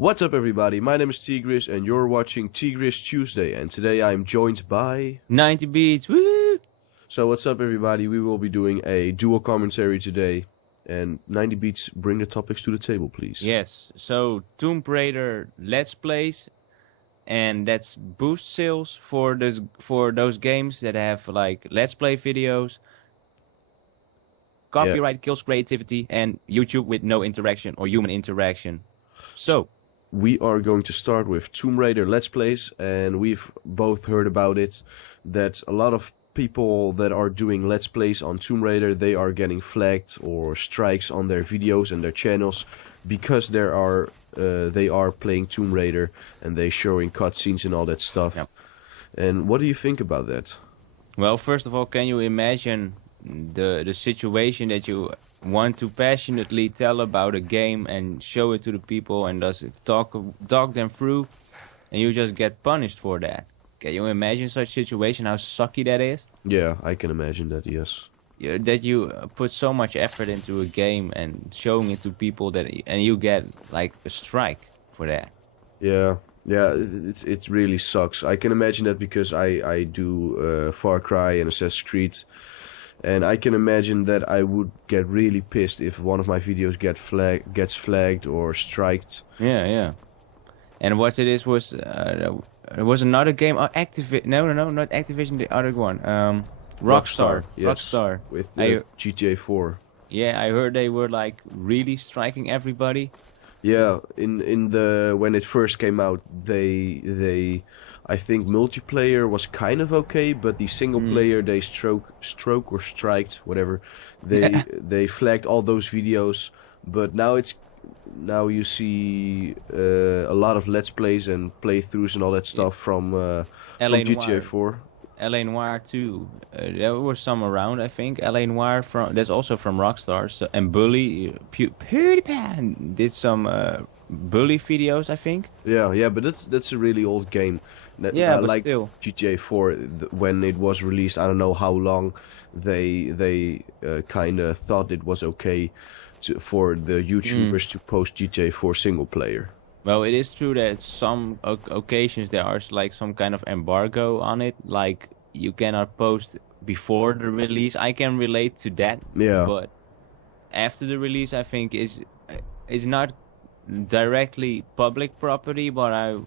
What's up everybody, my name is T-Grizz and you're watching T-Grizz Tuesday, and today I'm joined by... 90Beats, woo! So what's up everybody, we will be doing a dual commentary today, and 90Beats, bring the topics to the table please. Yes, so Tomb Raider Let's Plays, and that's boost sales for those games that have like Let's Play videos. Copyright kills creativity, and YouTube with no interaction or human interaction. So we are going to start with Tomb Raider Let's Plays, and we've both heard about it, that a lot of people that are doing Let's Plays on Tomb Raider, they are getting flagged or strikes on their videos and their channels because they are playing Tomb Raider and they showing cutscenes and all that stuff. Yep. And what do you think about that? Well, first of all, can you imagine the situation that you want to passionately tell about a game and show it to the people and talk them through, and you just get punished for that? Can you imagine such situation, how sucky that is? Yeah, I can imagine that, yes. That you put so much effort into a game and showing it to people and you get like a strike for that. Yeah, it really sucks. I can imagine that because I do Far Cry and Assassin's Creed. And I can imagine that I would get really pissed if one of my videos gets flagged or striked. Yeah. And what it is was there was another game. Oh, No, not Activision. The other one. Rockstar. Yes, Rockstar with GTA 4. Yeah, I heard they were like really striking everybody. Yeah, when it first came out, they I think multiplayer was kind of okay, but the single player they stroke or striked, whatever, they flagged all those videos. But now you see a lot of Let's Plays and playthroughs and all that stuff from GTA 4. LA Noire 2, there were some around, I think. LA Noire that's also from Rockstar, and Bully, PewDiePie did some Bully videos, I think. Yeah, but that's a really old game. But like still. GTA 4, when it was released, I don't know how long they kind of thought it was okay for the YouTubers to post GTA 4 single player. Well, it is true that some occasions there are like some kind of embargo on it, like you cannot post before the release. I can relate to that. Yeah. But after the release, I think is not directly public property, but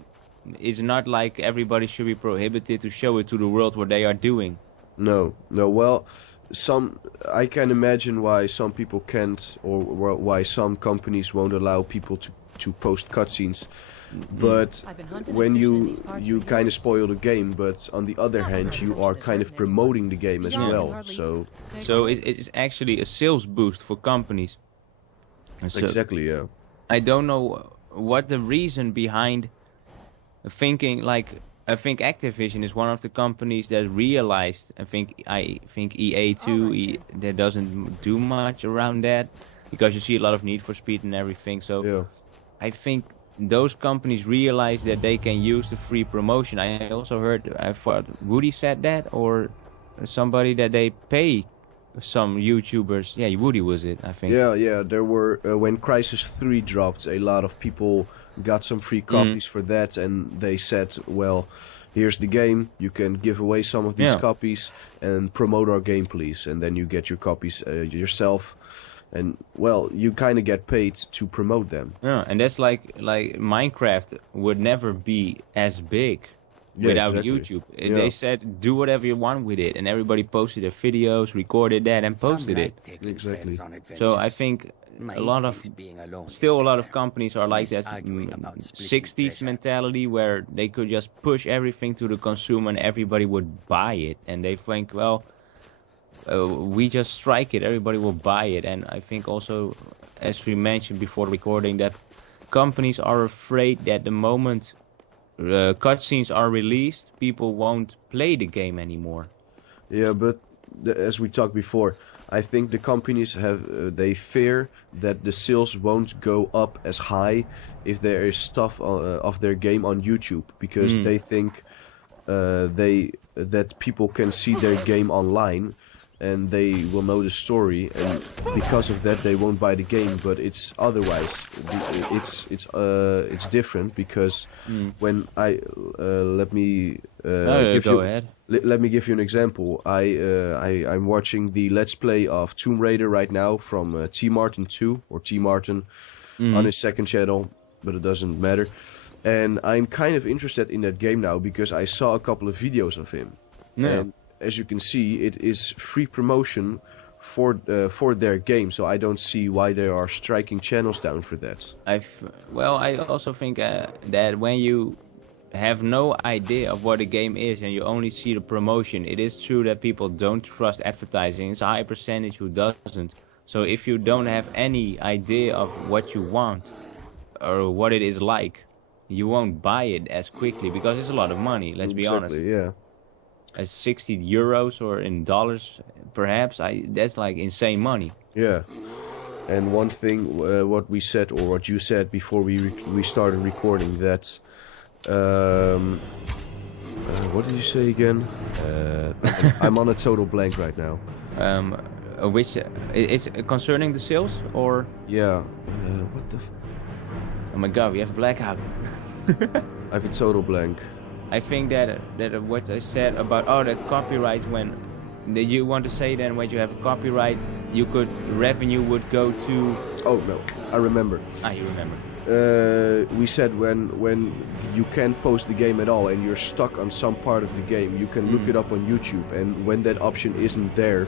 it's not like everybody should be prohibited to show it to the world what they are doing. No. Well, I can imagine why some people can't, or why some companies won't allow people to post cutscenes, but when you kind of spoil the game, but on the other hand you are kind of promoting the game as well, so it's actually a sales boost for companies. Exactly, yeah. I don't know what the reason behind thinking, like I think Activision is one of the companies that realized, I think EA too, that doesn't do much around that, because you see a lot of Need for Speed and everything, so yeah. I think those companies realize that they can use the free promotion. I also heard, I thought Woody said that, or somebody, that they pay some YouTubers. Yeah, Woody was it, I think. Yeah, there were, when Crysis 3 dropped, a lot of people got some free copies for that, and they said, well, here's the game, you can give away some of these copies and promote our game please, and then you get your copies yourself. And well, you kind of get paid to promote them. Yeah, and that's like Minecraft would never be as big without YouTube. They said do whatever you want with it, and everybody posted their videos, recorded that, and posted it. Exactly. So I think a lot of companies are like that 60s mentality, where they could just push everything to the consumer and everybody would buy it, and they think, well, we just strike it, everybody will buy it. And I think also, as we mentioned before recording, that companies are afraid that the moment cutscenes are released, people won't play the game anymore. Yeah, but as we talked before, I think the companies they fear that the sales won't go up as high if there is stuff of their game on YouTube, because they think that people can see their game online. and they will know the story, and because of that they won't buy the game. But it's otherwise. It's different because when I let me give go you ahead. let me give you an example. I'm watching the Let's Play of Tomb Raider right now from T Martin 2 or T Martin on his second channel, but it doesn't matter. And I'm kind of interested in that game now because I saw a couple of videos of him. Yeah. And as you can see, it is free promotion for their game, so I don't see why they are striking channels down for that. I also think that when you have no idea of what a game is and you only see the promotion, it is true that people don't trust advertising. It's a high percentage who doesn't. So if you don't have any idea of what you want or what it is like, you won't buy it as quickly because it's a lot of money. Let's be honest. Yeah. As 60 euros or in dollars, perhaps, that's like insane money. Yeah. And one thing, what we said or what you said before we started recording, that what did you say again? I'm on a total blank right now. Which it's concerning the sales or? Yeah. What the? Oh my God, we have a blackout. I have a total blank. I think that what I said about that copyright, when you want to say then when you have a copyright, revenue would go to. Oh no, I remember. You remember. We said when you can't post the game at all and you're stuck on some part of the game, you can look it up on YouTube, and when that option isn't there,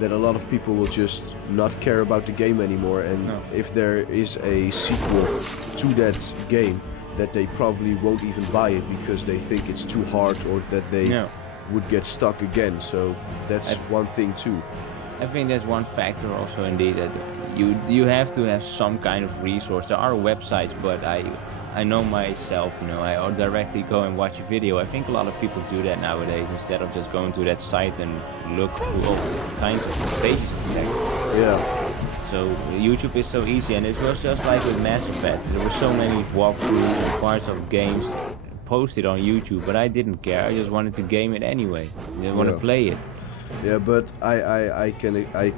then a lot of people will just not care about the game anymore, and if there is a sequel to that game, that they probably won't even buy it because they think it's too hard or that they would get stuck again. So that's one thing too. I think that's one factor also indeed, that you have to have some kind of resource. There are websites, but I know myself, I directly go and watch a video. I think a lot of people do that nowadays instead of just going to that site and look through all kinds of pages. Yeah. So YouTube is so easy, and it was just like with Mass Effect. There were so many walkthroughs and parts of games posted on YouTube, but I didn't care. I just wanted to game it anyway. I didn't want to play it. Yeah, but I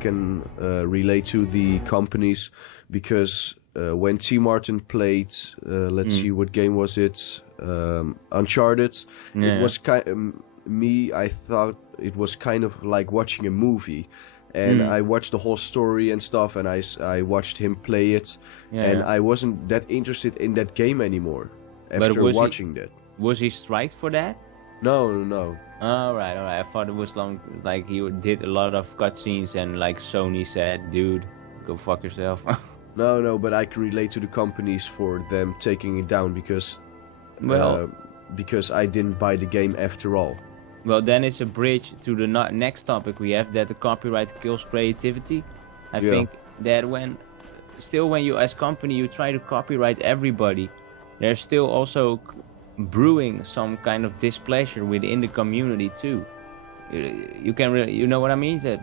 can relate to the companies because when T Martin played, let's see, what game was it? Uncharted. It was I thought it was kind of like watching a movie. And I watched the whole story and stuff, and I watched him play it, and I wasn't that interested in that game anymore after watching that. Was he striked for that? No. Alright. I thought it was like he did a lot of cutscenes and like Sony said, dude, go fuck yourself. No, but I can relate to the companies for them taking it down because I didn't buy the game after all. Well, then it's a bridge to the next topic we have, that the copyright kills creativity. I think that when you as company you try to copyright everybody, there's still also brewing some kind of displeasure within the community too. You can really, you know what I mean? That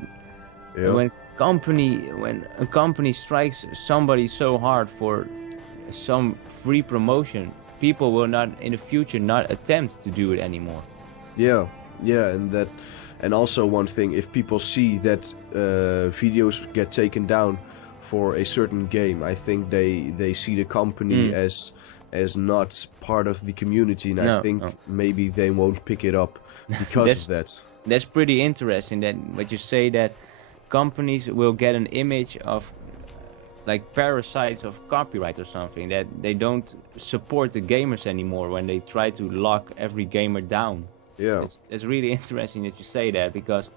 when a company strikes somebody so hard for some free promotion, people will not in the future not attempt to do it anymore. Yeah, and also one thing, if people see that videos get taken down for a certain game, I think they see the company as not part of the community, and I think maybe they won't pick it up because of that. That's pretty interesting, that what you say, that companies will get an image of like parasites of copyright or something, that they don't support the gamers anymore when they try to lock every gamer down. Yeah, it's really interesting that you say that, because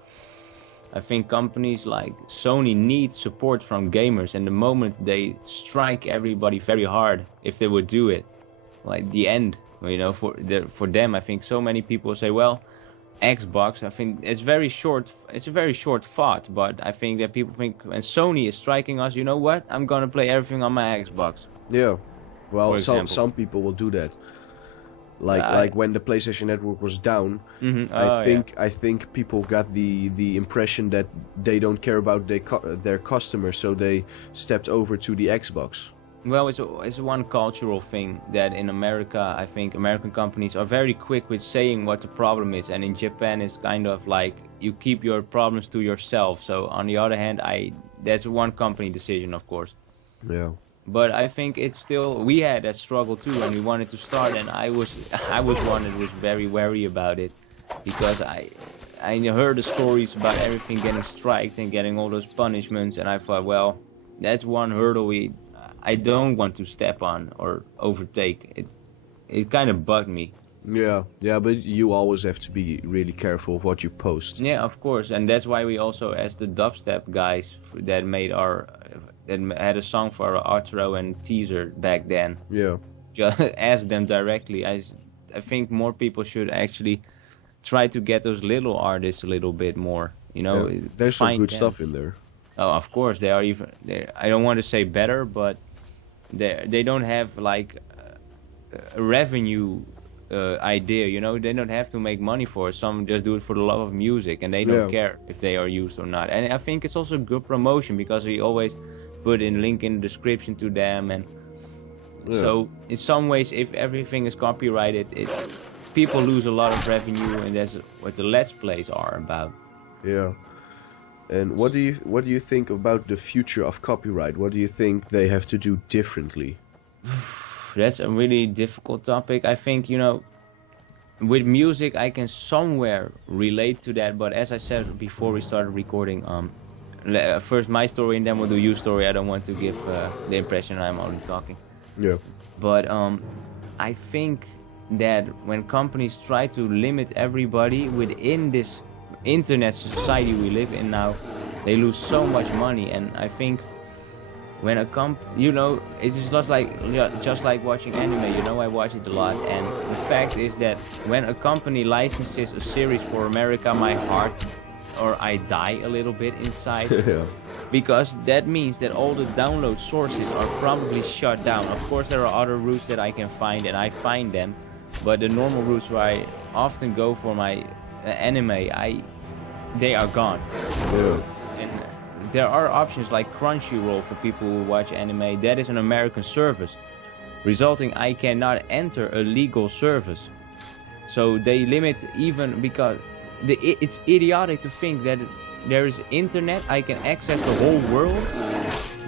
I think companies like Sony need support from gamers, and the moment they strike everybody very hard, if they would do it, like the end, for them, I think so many people say, well, Xbox, I think it's a very short thought, but I think that people think when Sony is striking us, you know what, I'm gonna play everything on my Xbox. Yeah, well, some people will do that. Like when the PlayStation Network was down, I think people got the impression that they don't care about their customers, so they stepped over to the Xbox. Well, it's one cultural thing that in America, I think American companies are very quick with saying what the problem is, and in Japan it's kind of like you keep your problems to yourself. So on the other hand, that's one company decision, of course. Yeah. But I think it's still, we had that struggle too, and we wanted to start, and I was I was one that was very wary about it, because I heard the stories about everything getting striked and getting all those punishments, and I thought, well, that's one hurdle I don't want to step on or overtake. It kind of bugged me. Yeah, yeah, but you always have to be really careful of what you post. Yeah, of course, and that's why we also, as the dubstep guys that made that had a song for our outro and teaser back then, Yeah. just ask them directly. I think more people should actually try to get those little artists a little bit more. You know, Yeah. There's some find good them. stuff in there. Oh, of course, they are even. I don't want to say better, but they don't have like a revenue idea. You know, they don't have to make money for it. Some just do it for the love of music, and they don't care if they are used or not. And I think it's also good promotion, because we always put in link in the description to them, and so in some ways, if everything is copyrighted, people lose a lot of revenue, and that's what the Let's Plays are about. Yeah. And what do you think about the future of copyright? What do you think they have to do differently? That's a really difficult topic. I think, you know, with music I can somewhere relate to that, but as I said before we started recording, first my story and then we'll do your story. I don't want to give the impression I'm only talking. Yeah. But I think that when companies try to limit everybody within this internet society we live in now, they lose so much money. And I think when a you know, it's just like watching anime. You know, I watch it a lot, and the fact is that when a company licenses a series for America, my heart, or I die a little bit inside. Yeah. Because that means that all the download sources are probably shut down. Of course, there are other routes that I can find, and I find them, but the normal routes where I often go for my anime, they are gone. Yeah. And there are options like Crunchyroll for people who watch anime. That is an American service, resulting I cannot enter a legal service. So they limit, even because it's idiotic to think that there is internet, I can access the whole world,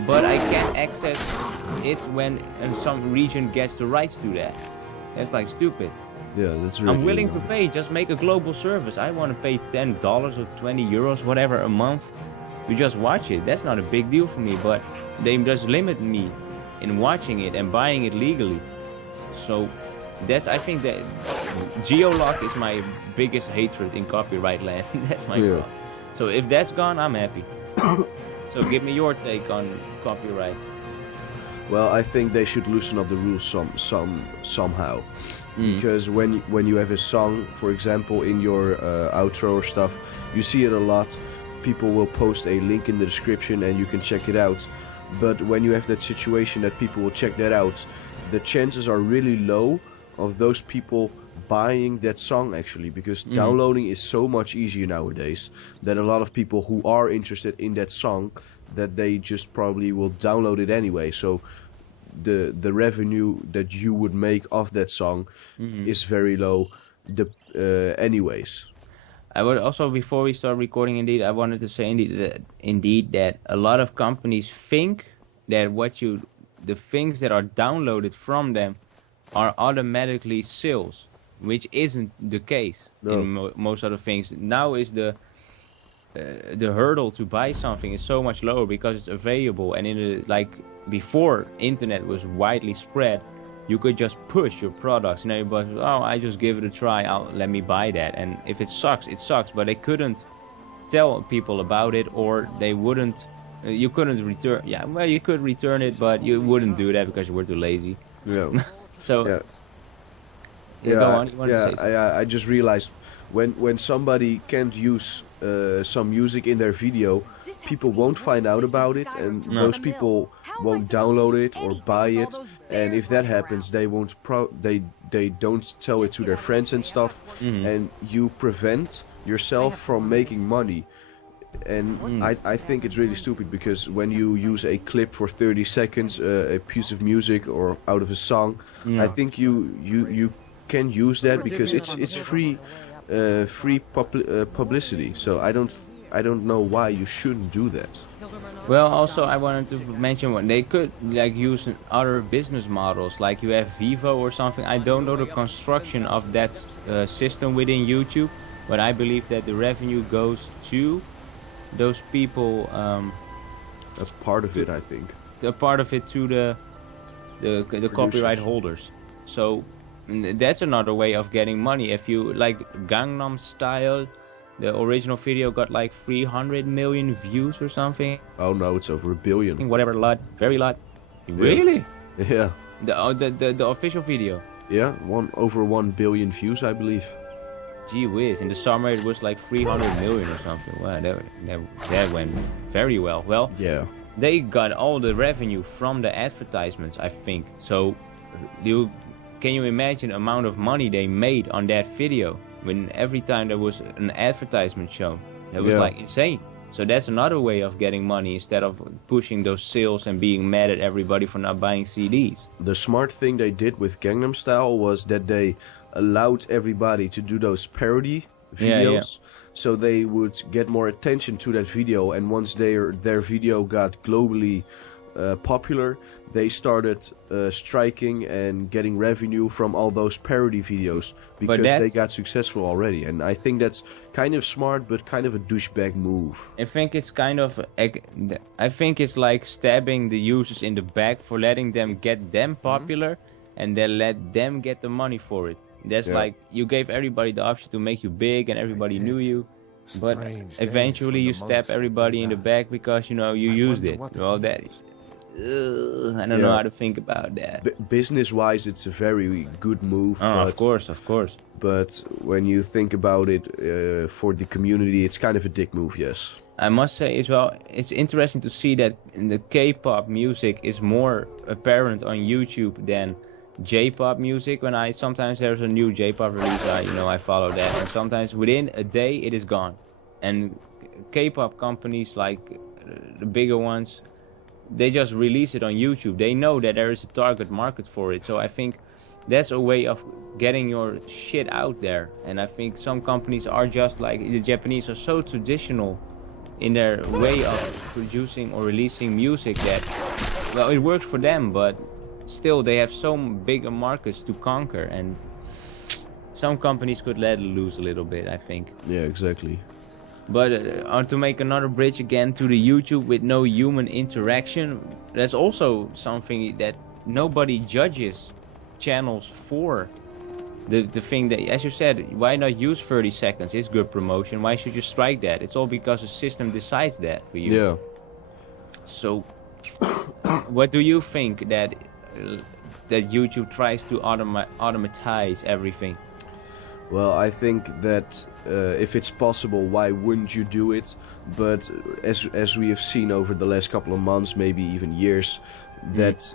but I can't access it when some region gets the rights to that. That's like stupid. Yeah, that's really. I'm willing to pay, just make a global service. I want to pay $10 or 20 euros, whatever, a month to just watch it. That's not a big deal for me, but they just limit me in watching it and buying it legally. So I think that geolock is my biggest hatred in copyright land. That's my problem. So if that's gone, I'm happy. So give me your take on copyright. Well, I think they should loosen up the rules somehow. Because when you have a song, for example, in your outro or stuff, you see it a lot. People will post a link in the description and you can check it out. But when you have that situation that people will check that out, the chances are really low of those people buying that song actually, because downloading is so much easier nowadays that a lot of people who are interested in that song, that they just probably will download it anyway. So the revenue that you would make off that song is very low anyways. I would also, before we start recording, I wanted to say indeed that a lot of companies think that the things that are downloaded from them are automatically sales, which isn't the case in most other things. Now is the hurdle to buy something is so much lower because it's available, and like before internet was widely spread, you could just push your products and everybody was, oh, I just give it a try, let me buy that, and if it sucks, it sucks. But they couldn't tell people about it, or they wouldn't. You couldn't return. Yeah, well, you could return it, but you wouldn't do that because you were too lazy. Yeah. So. Yeah, go on. You want to say something? I just realized when somebody can't use some music in their video, people won't find out about it, and those people won't download it or buy it. And if that happens, they won't they don't tell it to their friends and stuff, and you prevent yourself from making money. And I think it's really stupid because when you use a clip for 30 seconds, a piece of music or out of a song, I think you can use that because it's free publicity. So I don't know why you shouldn't do that. Well, also I wanted to mention one. They could like use other business models, like you have Vivo or something. I don't know the construction of that system within YouTube, but I believe that the revenue goes to those people. A part of it, I think. A part of it to the copyright holders. So that's another way of getting money. If you like Gangnam Style, the original video got like 300 million views or something. Oh no, it's over 1 billion. Whatever, very lot. Really? Yeah. The official video. Yeah, over 1 billion views, I believe. Gee whiz! In the summer it was like 300 million or something. Wow, that went very well. Well, yeah. They got all the revenue from the advertisements, I think. So, can you imagine the amount of money they made on that video? When every time there was an advertisement shown, it was like insane. So that's another way of getting money instead of pushing those sales and being mad at everybody for not buying CDs. The smart thing they did with Gangnam Style was that they allowed everybody to do those parody videos, so they would get more attention to that video. And once their video got globally popular, they started striking and getting revenue from all those parody videos because they got successful already. And I think that's kind of smart, but kind of a douchebag move. I think it's kind of, I think it's like stabbing the users in the back for letting them get them popular, and then let them get the money for it. That's like you gave everybody the option to make you big, and everybody knew you. But eventually you stab everybody in the back because you used it. Well, I don't know how to think about that. Business-wise, it's a very good move. Of course. But when you think about it, for the community, it's kind of a dick move, yes. I must say as well, it's interesting to see that the K-pop music is more apparent on YouTube than J-pop music. When sometimes there's a new J-pop release, I follow that, and sometimes within a day it is gone. And K-pop companies like the bigger ones, they just release it on YouTube. They know that there is a target market for it. So I think that's a way of getting your shit out there. And I think some companies are just like the Japanese are so traditional in their way of producing or releasing music that, well, it works for them, but still they have so bigger markets to conquer, and some companies could let it loose a little bit, I think. Yeah, exactly. But to make another bridge again to the YouTube with no human interaction, that's also something that nobody judges channels for. The thing that, as you said, why not use 30 seconds? It's good promotion. Why should you strike that? It's all because the system decides that for you. Yeah. So, what do you think that YouTube tries to automatize everything? Well, I think that if it's possible, why wouldn't you do it? But as we have seen over the last couple of months, maybe even years, that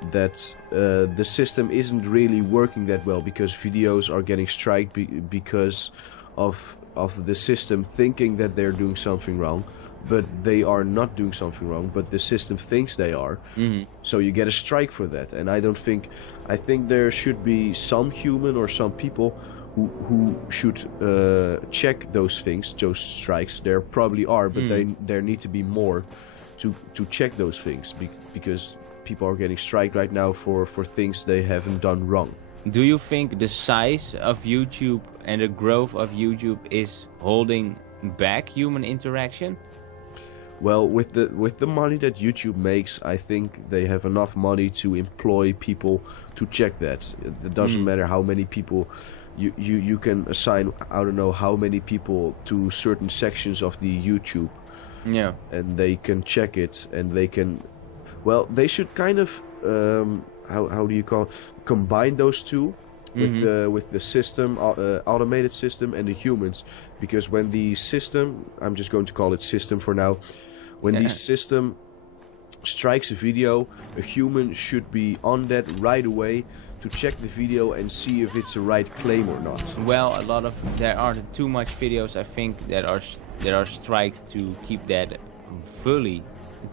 the system isn't really working that well, because videos are getting striked because of the system thinking that they're doing something wrong, but they are not doing something wrong, but the system thinks they are. So you get a strike for that. And I think there should be some human or some people who should check those things, those strikes. There probably are, but there need to be more to check those things, because people are getting striked right now for things they haven't done wrong. Do you think the size of YouTube and the growth of YouTube is holding back human interaction? Well, with the money that YouTube makes, I think they have enough money to employ people to check that. It doesn't matter how many people you can assign, I don't know how many people to certain sections of the YouTube. Yeah. And they can check it, and they can, well, they should kind of how do you call it? Combine those two with the system, automated system, and the humans, because when the system, I'm just going to call it system for now, when the system strikes a video, a human should be on that right away to check the video and see if it's the right claim or not. Well, there are too much videos, I think, that are that are striked to keep that fully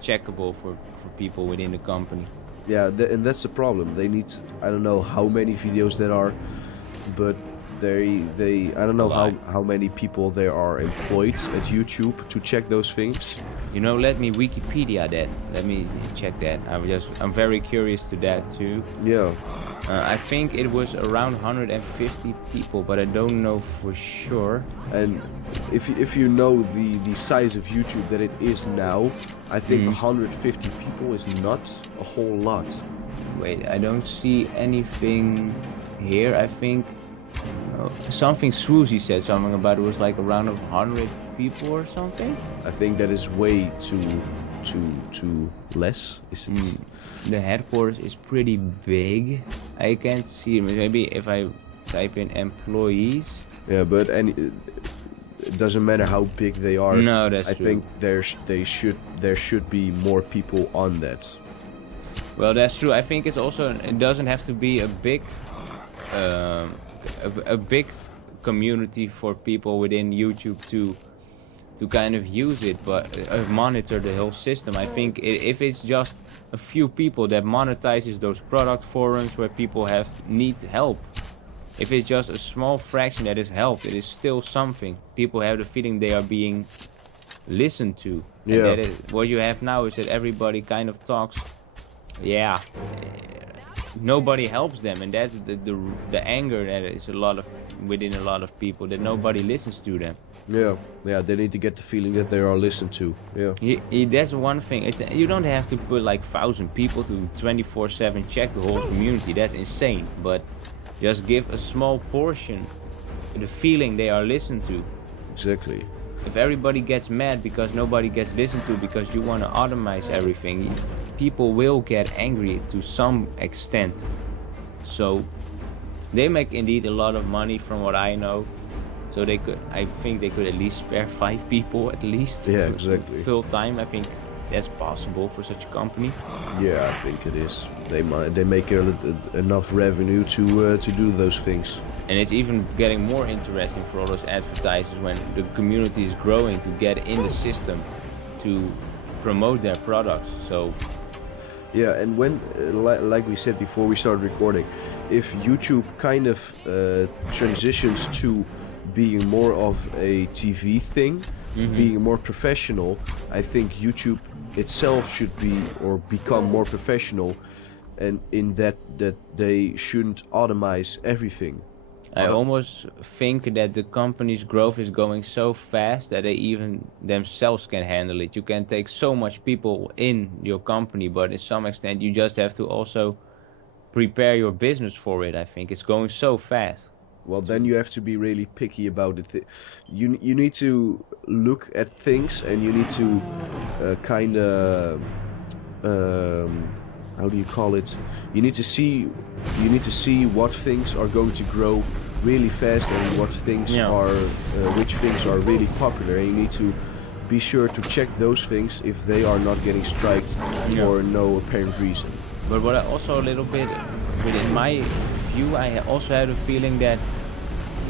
checkable for people within the company. Yeah, and that's the problem. They need, I don't know how many videos there are, but they I don't know how many people there are employed at YouTube to check those things. You know, let me Wikipedia that. Let me check that. I'm very curious to that too. Yeah. I think it was around 150 people, but I don't know for sure. And if you know the size of YouTube that it is now, I think 150 people is not a whole lot. Wait, I don't see anything here. I think something Swoozy said something about it was like around 100 people or something. I think that is way too less. Is it? The headquarters is pretty big. I can't see it. Maybe if I type in employees. Yeah, but it doesn't matter how big they are. No, that's I true. think there should be more people on that. Well, that's true. I think it's also, it doesn't have to be a big a big community for people within YouTube to kind of use it, but monitor the whole system. I think if it's just a few people that monetizes those product forums where people need help, if it's just a small fraction that is helped, it is still something. People have the feeling they are being listened to. Yeah. And that is, what you have now is that everybody kind of talks. Yeah. Nobody helps them, and that's the anger that is within a lot of people, that nobody listens to them. Yeah, they need to get the feeling that they are listened to. Yeah. That's one thing. You don't have to put like 1,000 people to 24/7 check the whole community. That's insane. But just give a small portion the feeling they are listened to. Exactly. If everybody gets mad because nobody gets listened to because you want to automate everything, people will get angry to some extent. So they make indeed a lot of money from what I know. So I think they could at least spare 5 people at least. Yeah, exactly. Full time. I think that's possible for such a company. Yeah, I think it is. They make enough revenue to do those things. And it's even getting more interesting for all those advertisers when the community is growing to get in the system to promote their products. So yeah, and when like we said before we started recording, if YouTube kind of transitions to being more of a TV thing, being more professional, I think YouTube itself should be or become more professional, and in that they shouldn't automize everything. I almost think that the company's growth is going so fast that they even themselves can handle it. You can take so much people in your company, but to some extent you just have to also prepare your business for it. I think it's going so fast. Well, then you have to be really picky about it. You need to look at things, and you need to kind of how do you call it? You need to see what things are going to grow really fast and what things are which things are really popular. And you need to be sure to check those things if they are not getting striked for no apparent reason. But what I also a little bit within my view, I also had a feeling that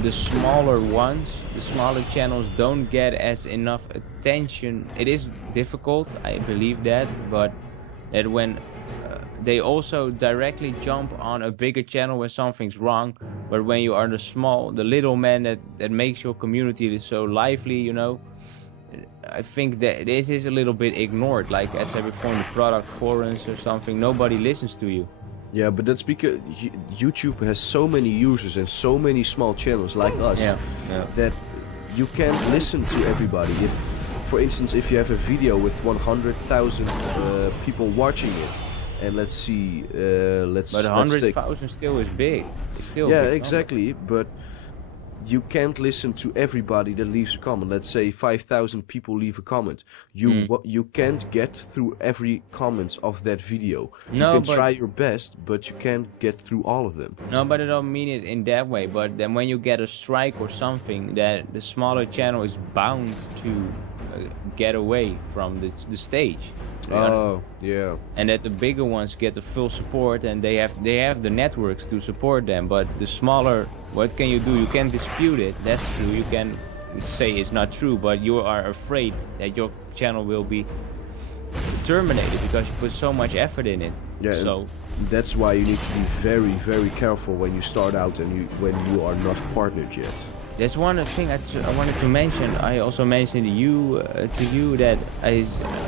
the smaller ones, the smaller channels don't get as enough attention. It is difficult, I believe that, but that when they also directly jump on a bigger channel when something's wrong, but when you are the little man that makes your community so lively, you know, I think that this is a little bit ignored. Like I said before, in the product forums or something, nobody listens to you. Yeah, but that's because YouTube has so many users and so many small channels like us that you can't listen to everybody. For instance, if you have a video with 100,000 people watching it, and let's see, But 100,000 still is big. It's still yeah, big exactly. number. But you can't listen to everybody that leaves a comment. Let's say 5,000 people leave a comment. You can't get through every comment of that video. No, you can try your best, but you can't get through all of them. No, but I don't mean it in that way. But then when you get a strike or something, that the smaller channel is bound to get away from the stage. Oh, yeah. And that the bigger ones get the full support, and they have the networks to support them. But the smaller, what can you do? You can dispute it. That's true. You can say it's not true, but you are afraid that your channel will be terminated because you put so much effort in it. Yeah, so that's why you need to be very, very careful when you start out and when you are not partnered yet. there's one thing I wanted to mention. I also mentioned to you that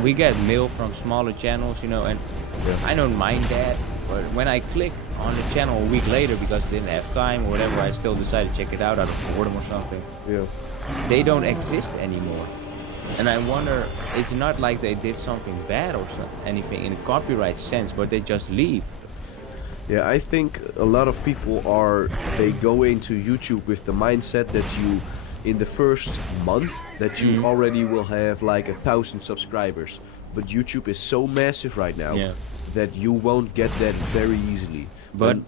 we get mail from smaller channels, you know, and I don't mind that. But when I click on the channel a week later because I didn't have time or whatever, I still decided to check it out of boredom or something. Yeah. They don't exist anymore. And I wonder, it's not like they did something bad or anything in a copyright sense, but they just leave. Yeah, I think a lot of people they go into YouTube with the mindset that you, in the first month, that you already will have like 1,000 subscribers. But YouTube is so massive right now that you won't get that very easily. But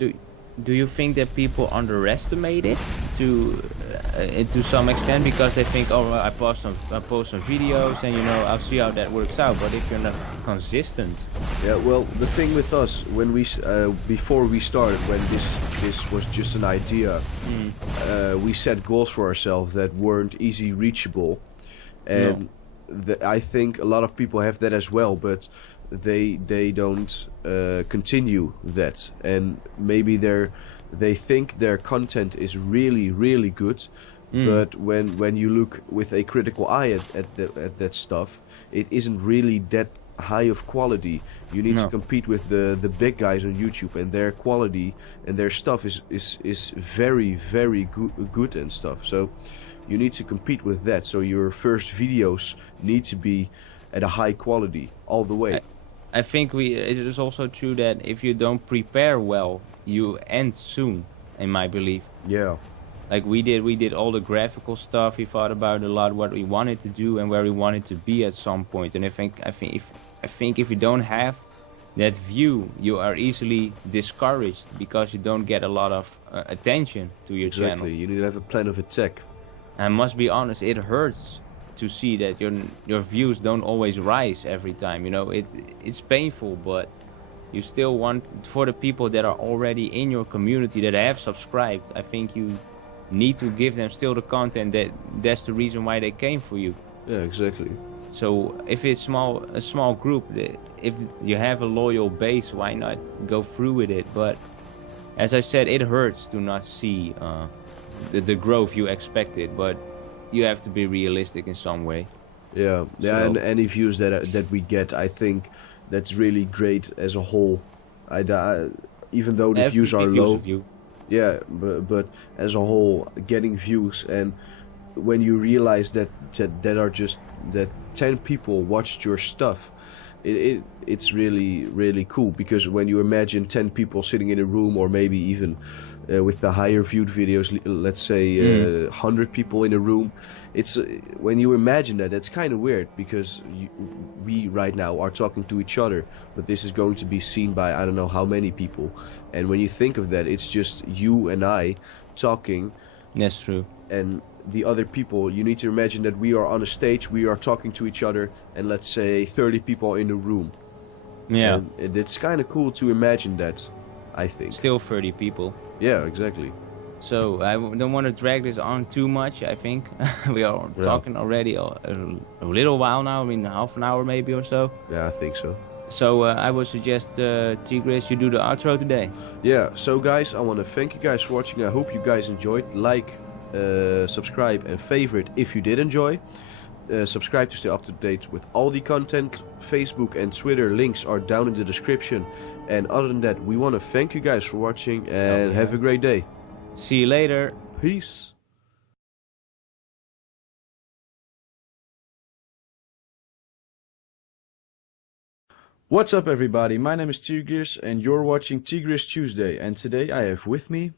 do you think that people underestimate it to some extent because they think, oh, I post some videos and, you know, I'll see how that works out. But if you're not consistent. Yeah, well, the thing with us, when we before we started, when this was just an idea, we set goals for ourselves that weren't easy reachable, and I think a lot of people have that as well, but they don't continue that, and maybe they think their content is really, really good, but when you look with a critical eye at that stuff, it isn't really that high of quality. You need to compete with the big guys on YouTube, and their quality and their stuff is very, very good and stuff. So you need to compete with that. So your first videos need to be at a high quality all the way. I think it is also true that if you don't prepare well, you end soon, in my belief. Yeah. Like we did all the graphical stuff. We thought about a lot what we wanted to do and where we wanted to be at some point. And I think if you don't have that view, you are easily discouraged because you don't get a lot of attention to your channel. Exactly. You need to have a plan of attack. I must be honest, it hurts to see that your views don't always rise every time. You know, it's painful, but you still want, for the people that are already in your community that have subscribed, I think you need to give them still the content that's the reason why they came for you. Yeah, exactly. So if it's a small group, if you have a loyal base, why not go through with it? But as I said, it hurts to not see the growth you expected, but you have to be realistic in some way. Yeah, yeah, So, and any views that we get, I think that's really great as a whole. Even though the views are low, yeah, but as a whole, getting views, and when you realize that 10 people watched your stuff, it's really, really cool, because when you imagine 10 people sitting in a room, or maybe even with the higher viewed videos, let's say 100 people in a room, it's when you imagine that, it's kind of weird, because we right now are talking to each other, but this is going to be seen by I don't know how many people, and when you think of that, it's just you and I talking. That's true. And the other people, you need to imagine that we are on a stage, we are talking to each other, and let's say 30 people in the room. Yeah. And it's kind of cool to imagine that, I think. Still 30 people. Yeah, exactly. So I don't want to drag this on too much. I think we are talking already a little while now. I mean, half an hour maybe or so. Yeah, I think so. So I would suggest T-Grizz, you do the outro today. Yeah, so guys, I want to thank you guys for watching. I hope you guys enjoyed. Like, subscribe and favorite if you did enjoy. Subscribe to stay up to date with all the content. Facebook and Twitter links are down in the description. And other than that, we want to thank you guys for watching, and have a great day. See you later. Peace. What's up everybody, my name is T-Grizzz and you're watching T-Grizzz Tuesday, and today I have with me